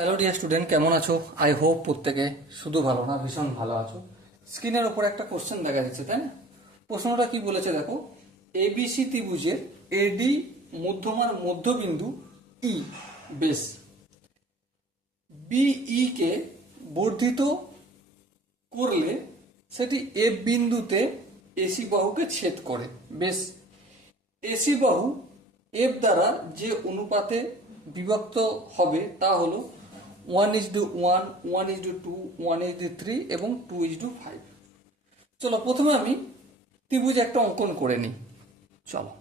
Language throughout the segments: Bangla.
হ্যালো ডিয়ার স্টুডেন্ট, কেমন আছো? আই হোপ প্রত্যেকে শুধু ভালো না, ভীষণ ভালো আছো। স্ক্রিনের ওপর একটা কোশ্চেন দেখা যাচ্ছে, তাই না? প্রশ্নটা কি বলেছে দেখো, এবিসি ত্রিভুজের এডি মধ্যমার মধ্যবিন্দু ই বেস বিই কে বর্ধিত করলে সেটি এফ বিন্দুতে এসি বাহুকে ছেদ করে। বেশ, এসি বাহু এফ দ্বারা যে অনুপাতে বিভক্ত হবে তা হলো 1:1, 1:2, 1:3 এবং 2:5। চলো প্রথমে আমি ত্রিভুজ একটা অঙ্কন করে নিই। চলো,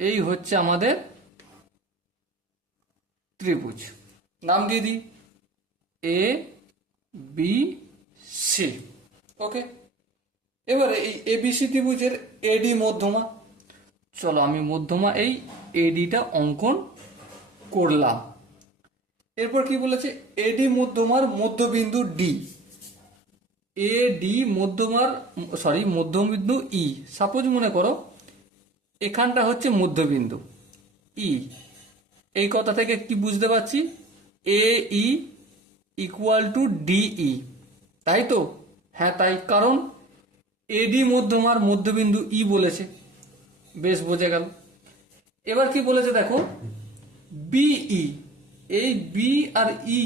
এই হচ্ছে আমাদের ত্রিভুজ, নাম দিয়ে দিই এ বি সি। ওকে, এবারে এই এবিসি ত্রিভুজের এডি মধ্যমা। চলো আমি মধ্যমা এই এডিটা অঙ্কন করলাম। এরপর কি বলেছে, এডি মধ্যমার মধ্যবিন্দু ডি। এডি মধ্যমার মধ্যবিন্দু ই। সাপোজ মনে করো এখানটা হচ্ছে মধ্যবিন্দু ই। এই কথা থেকে কি বুঝতে পারছি, এ ই ইকুয়াল টু ডিই, তাই তো? হ্যাঁ তাই, কারণ এডি মধ্যমার মধ্যবিন্দু ই বলেছে। বেশ, বোঝা গেল। এবার কি বলেছে দেখো, বিই, এই বি আর ই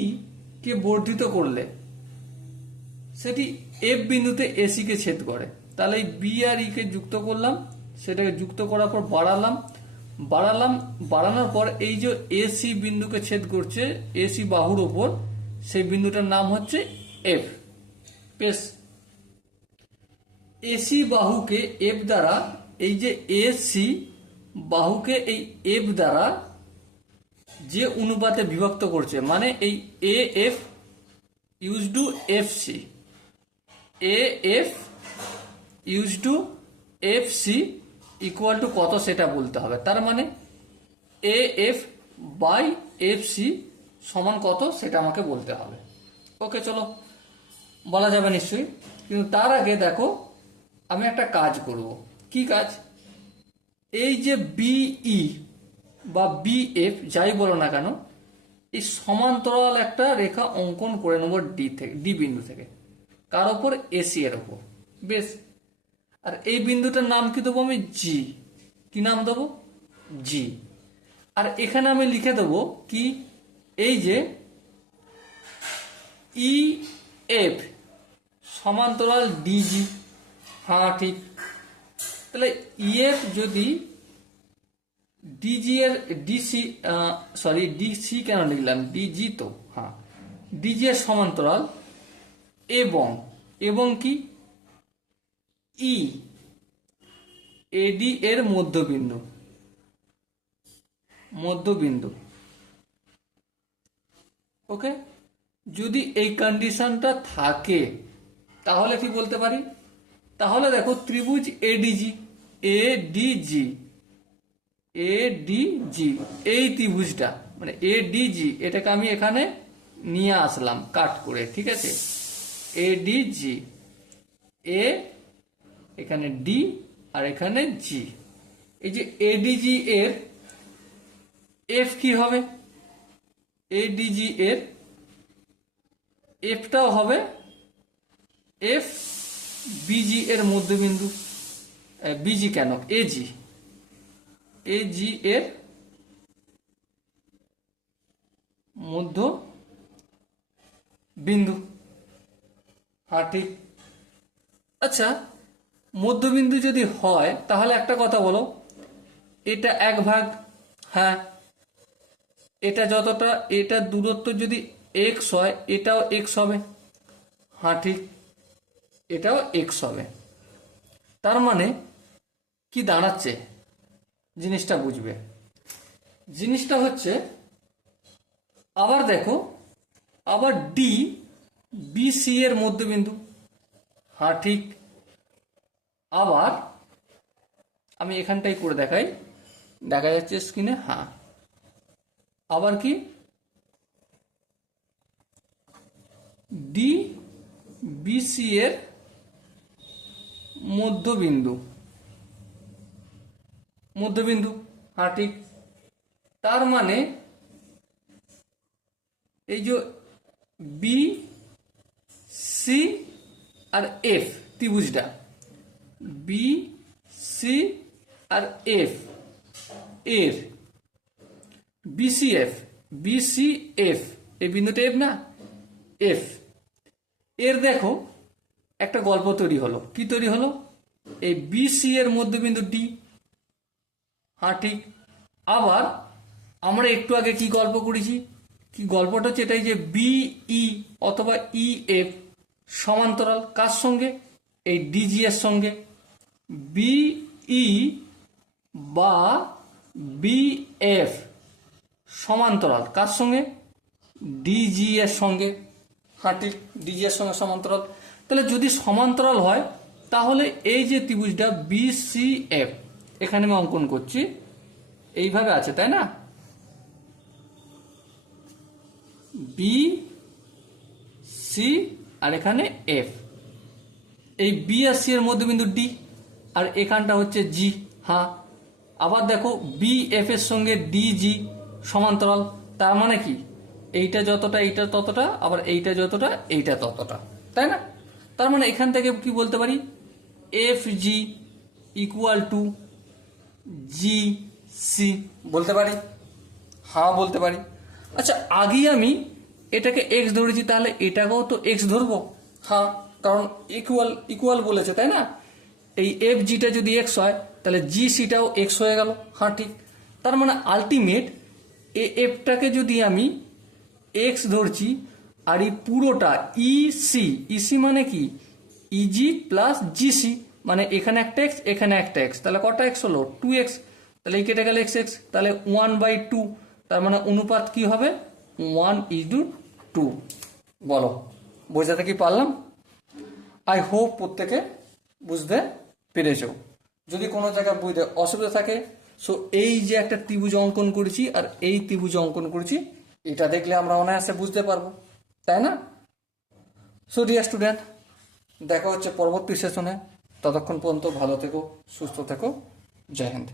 কে বর্ধিত করলে সেটি এফ বিন্দুতে এসি কে ছেদ করে। তাহলে এই বি আর ই কে যুক্ত করলাম, সেটাকে যুক্ত করার পর বাড়ানোর পর এই যে এসি বিন্দুকে ছেদ করছে এসি বাহুর ওপর, সেই বিন্দুটার নাম হচ্ছে এফ। বেশ, এসি বাহুকে এফ দ্বারা, এই যে এসি বাহুকে এই এফ দ্বারা যে অনুপাতে বিভক্ত করছে, মানে এই A F is to F C, A F is to F C equal to কত সেটা বলতে হবে। তার মানে A F by F C সমান কত সেটা আমাকে বলতে হবে। ওকে, চলো বলা যাবে নিশ্চয়ই, কিন্তু তার আগে দেখো আমি একটা কাজ করব। কি কাজ? এই যে বিই বা বিএফ যাই বলো না কেন, এই সমান্তরাল একটা রেখা অঙ্কন করে নেব ডি থেকে, ডি বিন্দু থেকে, কার ওপর? এসি এর ওপর। বেশ, আর এই বিন্দুটার নাম কি দেবো আমি? জি। কি নাম দেবো? জি। আর এখানে আমি লিখে দেবো কি, এই যে ই এফ সমান্তরাল ডিজি। হ্যাঁ ঠিক। তাহলে ইএফ যদি ডিজি এর ডিসি, ডিসি কেন লিখলাম, ডিজি তো, হ্যাঁ ডিজি এর সমান্তরাল, এবং এবং কি ই এডি এর মধ্যবিন্দু, মধ্যবিন্দু। ওকে, যদি এই কন্ডিশনটা থাকে তাহলে কি বলতে পারি? তাহলে দেখো ত্রিভুজ এডিজি, এডিজি, এডিজি, এই ত্রিভুজটা মানে এডিজি, এটাকে আমি এখানে নিয়ে আসলাম কাট করে, ঠিক আছে? এডিজি, এ এখানে ডি আর এখানে জি। এই যে এডিজি এর এফ কি হবে? এডিজি এর এফটাও হবে এফ বিজি এর মধ্যবিন্দু, বিজি কেন, এজি, এজি এর মধ্য বিন্দু। হ্যাঁ ঠিক। আচ্ছা, মধ্যবিন্দু যদি হয় তাহলে একটা কথা বলো, এটা এক ভাগ। হ্যাঁ, এটা যতটা, এটা দূরত্ব যদি এক্স হয় এটাও এক্স হবে। হ্যাঁ ঠিক, এটাও এক্স হবে। তার মানে কি দাঁড়াচ্ছে, জিনিসটা বুঝবে। জিনিসটা হচ্ছে, আবার দেখো, আবার ডি বিসি এর মধ্যবিন্দু। হ্যাঁ ঠিক। আবার আমি এখানটাই করে দেখাই, দেখা যাচ্ছে স্ক্রিনে। হ্যাঁ, আবার কি ডি বিসি এর মধ্যবিন্দু, মধ্যবিন্দু। হ্যাঁ ঠিক। তার মানে এই যে বি সি আর এফ ত্রিভুজটা, বি সি আর এফ এর বিসিএফ, বিসিএফ এই বিন্দুটা এফ না, এফ এর দেখো একটা গল্প তৈরি হলো। কি তৈরি হলো? এই বিসি এর মধ্যবিন্দু ডি। হ্যাঁ ঠিক। আবার আমরা একটু আগে কি গল্প করেছি? কি গল্পটা হচ্ছে এটাই যে বিই অথবা ইএফ সমান্তরাল কার সঙ্গে? এই ডিজি এর সঙ্গে। বিই বা বিএফ সমান্তরাল কার সঙ্গে? ডিজি এর সঙ্গে। হ্যাঁ ঠিক, ডিজি এর সঙ্গে সমান্তরাল। তাহলে যদি সমান্তরাল হয় তাহলে এই যে ত্রিভুজটা বিসিএফ এখানে আমি অঙ্কন করছি, এইভাবে আছে তাই না? বি সি আর এখানে এফ, এই বি আর সি এর মধ্যবিন্দু ডি, আর এখানটা হচ্ছে জি। হ্যাঁ, আবার দেখো বি এফ এর সঙ্গে ডিজি সমান্তরাল, তার মানে কি এইটা যতটা এইটা ততটা, আবার এইটা যতটা এইটা ততটা, তাই না? তার মানে এখান থেকে কি বলতে পারি? F G equal to G C বলতে পারি। হ্যাঁ বলতে পারি। আচ্ছা, আগেই আমি এটাকে এক্স ধরেছি, তাহলে এটাকেও তো এক্স ধরবো। হ্যাঁ, কারণ ইকুয়াল ইকুয়াল বলেছে তাই না? এই এফ জিটা যদি এক্স হয় তাহলে জি সিটাও এক্স হয়ে গেল। হ্যাঁ ঠিক। তার মানে আলটিমেট এ এফটাকে যদি আমি এক্স ধরছি আর এই পুরোটা ইসি, ইসি মানে কি? ইজি প্লাস জিসি, মানে এখানে একটা এক্স এখানে একটা এক্স, তাহলে কটা এক্স হলো? 2x। তাহলে এই কেটে গেল এক্স এক্স, তাহলে 1/2, তার মানে অনুপাত কি হবে? 1:2। বলো বোঝাতে কি পারলাম? আই হোপ প্রত্যেকে বুঝতে পেরেছ। যদি কোনো জায়গায় বুঝতে অসুবিধা থাকে, সো এই যে একটা ত্রিভুজ অঙ্কন করেছি আর এই ত্রিভুজ অঙ্কন করেছি, এটা দেখলে আমরা অনায়াসে বুঝতে পারবো, তাই না? সো ডিয়ার স্টুডেন্ট, দেখা হচ্ছে পরবর্তী সেশনে। ততক্ষণ পর্যন্ত ভালো থেকো, সুস্থ থেকো। জয় হিন্দ।